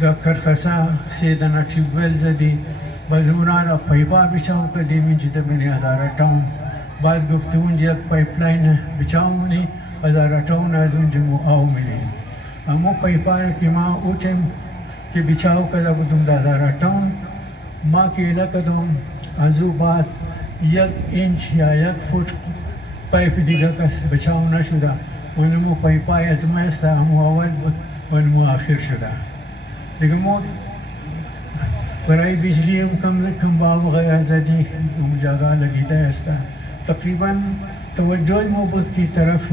دا کرخسا سیدنا ٹیوبویل زدی بازمونارا پایپا بچاو قدیمی جدا بینی هزاره تاون بعد گفتون یک پایپلاین بچاونی هزاره تاون از اونجا مو آو میلی امو پایپای که ما اوتم که بچاو کده بودم دا هزاره تاون ما که لکدم ازو بعد 1 اینچ یا 1 فوت پایپ دیگه کس بچاو نشده ونمو پایپای از ما است همو اول بود ونمو آخر شده دیگه مو برای بجلی هم کم باو غیر زدی جاگا لگیده است تقریبا توجه مو بود کی طرف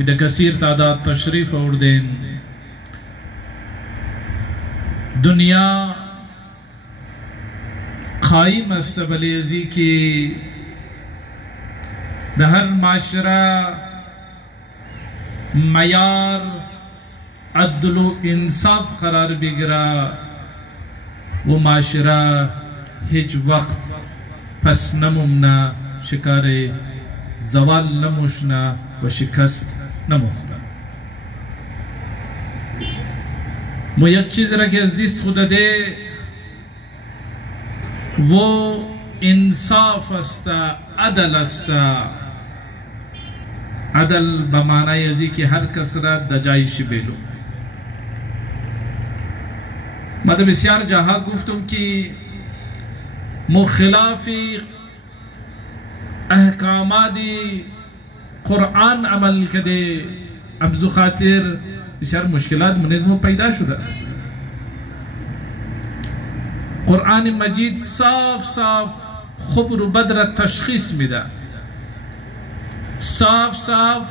که در کثیر تعداد تشریف آوردین. دنیا قائم است بلی ازی که در هر معاشره معیار عدل و انصاف قرار بگیره و معاشره هیچ وقت پس نمومنه، شکار زوال نموشنه و شکست نمخوره. مو یک چیز را که از دیست خود ده و انصاف است، عدل است. عدل به معنای ازی که هر کس را دجایش بیلو. من در بسیار جاها گفتم که مخلاف احکامات قرآن عمل کده ابزو خاطر بسیار مشکلات منظمو پیدا شده. قرآن مجید صاف صاف خبر و بد را تشخیص میده، صاف صاف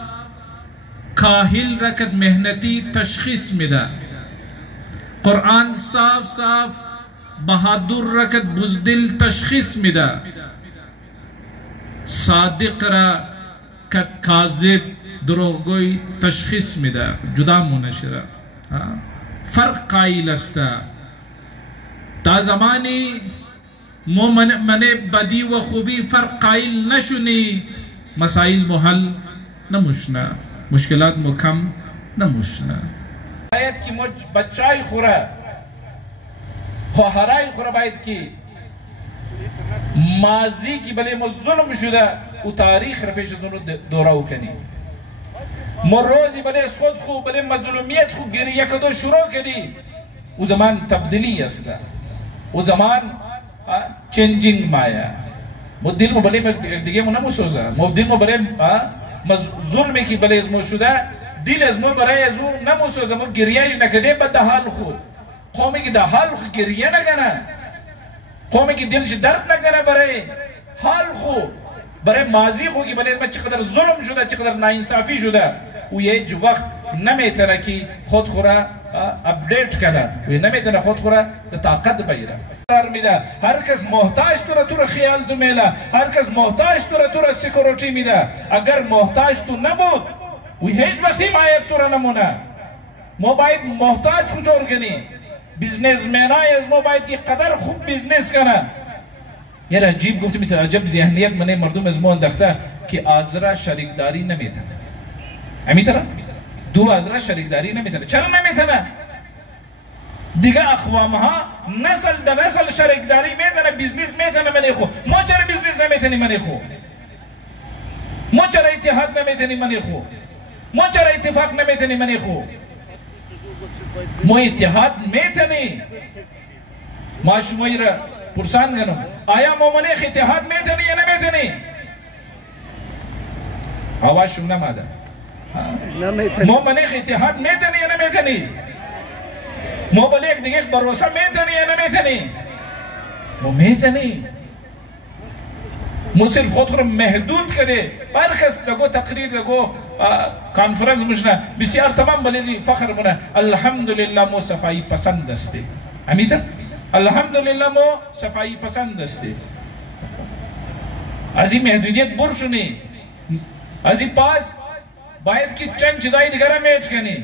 کاهل را کد مهنتی تشخیص میده. قرآن صاف صاف بہادر را کد بزدل تشخیص میده، صادق را کد کاذب دروغگوی تشخیص میده، جدا منشره فرق قائل است. تا زمانی من بدی و خوبی فرق قائل نشونی، مسائل محل نموشنه، مشکلات کم نموشنه. باید که بچای خوره خواهرای خوره باید که ماضی که بله ما ظلم شده و تاریخ را پیش از اون دورو کنی. ما روزی بله از خود خو بله مظلومیت خو گری یک دو شروع کردی، او زمان تبدیلی است، او زمان چنجینگ مایا. ما دل ما بله دیگه ما نموسوزه، ما دل ما بله ظلمی که بله از ما شده دل از ما برای از اون نموسوزه، ما گریهش نکده بعد ده حال خود. قومی که ده حال خود گریه نکنه، قومی که دلش درد نکنه برای حال خود، برای ماضی خود که بله از ما چقدر ظلم شده، چقدر ناانصافی شده، و یه وقت نمیتونه که خود خورا اپدیت کنه و نمیتونه خود خورا ده طاقت بگیره. هر کس محتاج تو را خیال تو میله، هر کس محتاج تو را سکیوریتی میده. اگر محتاج تو نبود و هیچ وقتی مایت تو را نمونه. ما باید محتاج خود جور کنی. بیزنسمنای از ما باید که قدر خوب بیزنس کنه. یه عجیب گفتی میتونه عجب ذهنیت منه مردم از ما انداخته که آزرا شریکداری نمیتونه. امیتونه؟ دو آزرا شریکداری نمیتونه. چرا نمیتونه؟ دیگه اقوام ها نسل در نسل شریکداری میتونه، بیزنس میتونه منی خو. ما چرا بیزنس نمیتونی منی خو؟ ما چرا اتحاد نمیتونی منی خو؟ ما چرا اتفاق نمیتونی منی خو؟ ما اتحاد میتونی. ما شمایی را پرسان کنم آیا ما منیخ اتحاد میتونی یا نمیتونی؟ آواز شما نماده. ما منیخ اتحاد میتونی یا نمیتونی؟ ما بلیک دیگه بروسه میتونی یا نمیتونی؟ ما میتونی. ما صرف خود رو محدود کرده. هر کس دگو تقریر دگو کانفرنس مشنه بسیار تمام بلیزی فخر مونه الحمدلله ما صفایی پسند استی. امیده؟ الحمدلله ما صفایی پسند استی. Is an محدودیت برشونی. از این پاس باید که چند چیزایی دیگر را میچ کنی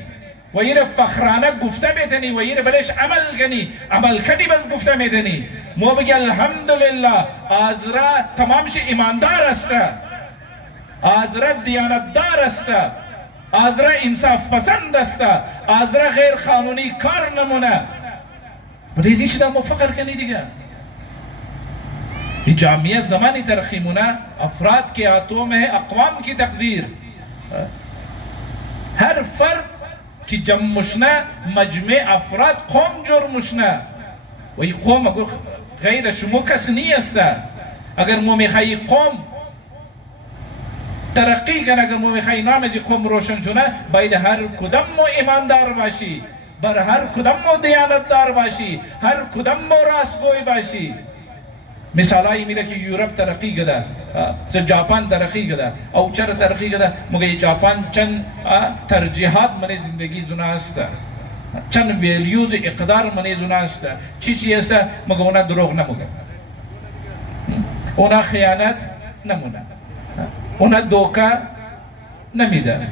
و یه فخرانه گفته میتنی و یه بلش عمل کنی. عمل کنی بس گفته میتنی. ما بگی الحمدلله آزرا تمامش ایماندار است، آزرا دیانتدار است، آزرا انصاف پسند است، آزرا غیر قانونی کار نمونه. بریزی چی در ما فخر کنی دیگه. این جامعیت زمانی ترقی مونه افراد که اتم ہے، اقوام کی تقدیر. هر فرد که جمع مشنه مجمع افراد قوم جور مشنه و این قوم اگه غیر شما کس نیست. اگر ما میخوایی قوم ترقی کنه، اگر ما میخوایی نام از قوم روشن شونه، باید هر کدام ما ایماندار باشی، بر هر کدام ما دیانتدار باشی، هر کدام ما راستگوی باشی. مثالایی میده که یورپ ترقی کرده، ژاپن ترقی کرده. او چرا ترقی کرده؟ مگه ژاپن چند ترجیحات من زندگی زونه است، چند ویلیوز اقدار من زونه است. چی است؟ مگه اونا دروغ نمیگه، اونا خیانت نمونه، اونا دوکه نمیده.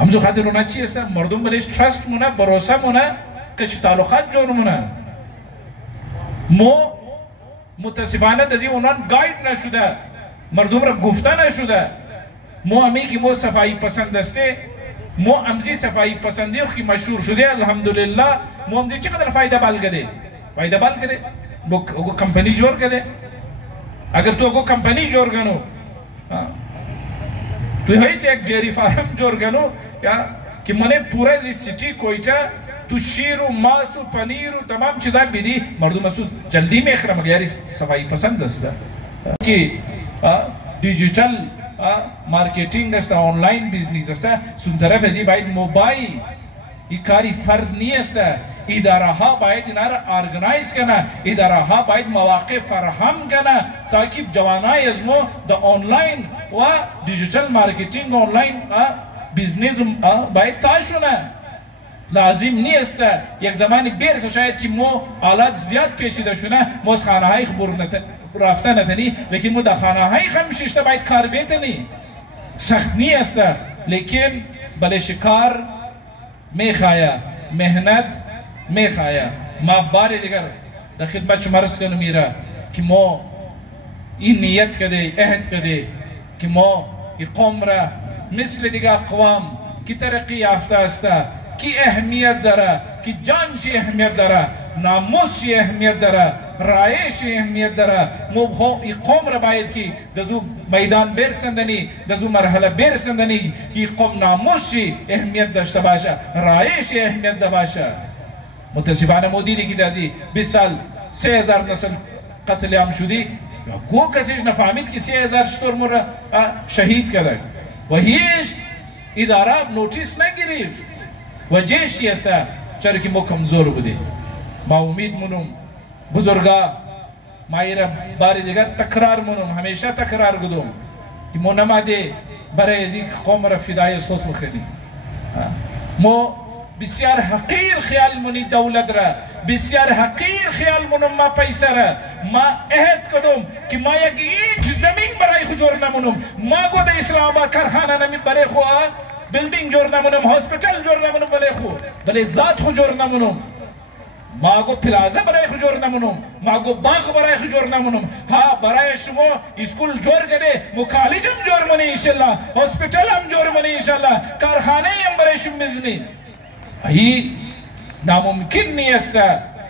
همزو خاطر اونا چی است؟ مردم بهش ترست مونه، بروسه مونه که چه تعلقات جور مونه. مو متاسفانه دزی اونان گاید نشده، مردم را گفته نشده. مو امی که مو صفایی پسند استه، مو امزی صفایی پسندی که مشهور شده الحمدلله. مو امزی چقدر فایده بال کرده، فایده بال کرده، گو کمپنی جور کرده. اگر تو گو کمپنی جور کنو، تو هیچ یک ڈیری فارم جور کنو یا که منه پورا زی سیٹی کویتا تو شیر و ماس و پنیر و تمام چیزا بیدی مردم است جلدی میخره. مگر یاری صفایی پسند است که دیجیتال مارکتینگ است، آنلاین بیزنس است. سون طرف ازی باید موبایل این کاری فرد نیست. اداره ها باید اینا را ارگنایز کنه، اداره ها باید مواقع فراهم کنه تاکه جوانای از ما د آنلاین و دیجیتال مارکتینگ آنلاین بیزنس باید تاشونه. لازم نیست یک زمانی برس شاید که مو آلات زیاد پیچیده شونه، مو از خانه های رفته نتنی، لیکن مو در خانه های خمششته باید کار بیتنی. سخت نیست لیکن بله شکار میخوایا، مهنت میخوایا. ما بار دیگر در خدمت شما عرض کنم میره که ما این نیت کده، عهد کده که ما این قوم را مثل دیگر اقوام که ترقی یافته است، کی اهمیت داره، کی جانشی اهمیت داره، ناموسی اهمیت داره، رایشی اهمیت داره. مو این قوم را باید که دزو میدان برسندنی، دزو مرحله برسندنی که قوم ناموسی اهمیت داشته باشه، رایشی اهمیت داشته باشه. متاسفانه مو دیدی که دازی 20 سال 3000 نسل قتل عام شدی، کو کسیش نفهمید که 3000 چطور مر شهید کرده و هیچ اداره نوتیس نگرفت. وجهش چی است؟ چرا که ما کمزور بودیم. ما امید مونم بزرگا ما ایره بار دیگر تکرار مونم، همیشه تکرار کردم که ما نماده برای از این قوم را فدای صوت بخوریم. ما بسیار حقیر خیال مونی دولت را، بسیار حقیر خیال مونم ما پیسه را. ما عهد کردم که ما یک اینچ زمین برای خود جور نمونم. ما گوده اسلام آباد کارخانه نمی برای خود بلدینگ جور نمونم، هاسپیتال جور نمونم برای خود، بله ذات خود جور نمونم. ما گو پلازا برای خود جور نمونم، ما گو باغ برای خود جور نمونم. ها برای شما اسکول جور کده، مو کالج هم جور منی انشالله، هاسپیتال هم جور منی انشالله، کارخانه هم برای شما بزنی. ای ناممکن نیست،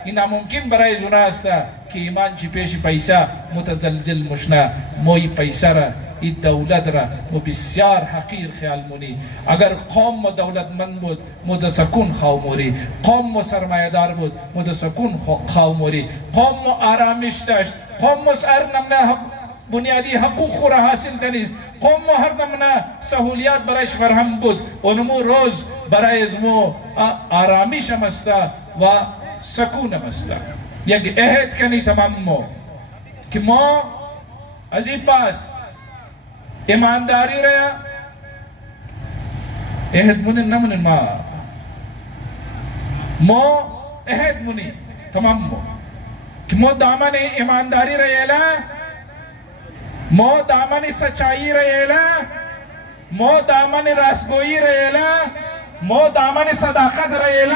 این ناممکن برای زنا است که ایمان چی پیش پیسه متزلزل مشنه. موی پیسه را این دولت را و بسیار حقیر خیال مونی. اگر قوم و دولت من بود مد سکون خواهموری، قوم و سرمایه دار بود مد سکون خواهموری، قوم و آرامش داشت، قوم و سر نمونه بنیادی حقوق خورا حاصل دنیست، قوم و هر نمونه سهولیات برایش فرهم بود. اونمو روز برای ازمو آرامیش هم است و سکون هم است. یک عهد کنی تمام مو که ما از این پاس ایمانداری را عهد مونی نمونی. ما عهد مونی تمام مو که ما دامن ایمانداری را یلا، ما دامن سچائی را یلا، ما دامن راستگویی را یلا، ما دامن صداقت را یلا.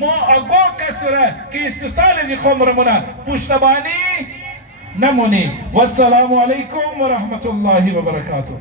ما اگو کس را که استثال ازی قوم را مونه پشتبانی نمونی. والسلام علیکم و رحمت الله و برکاته.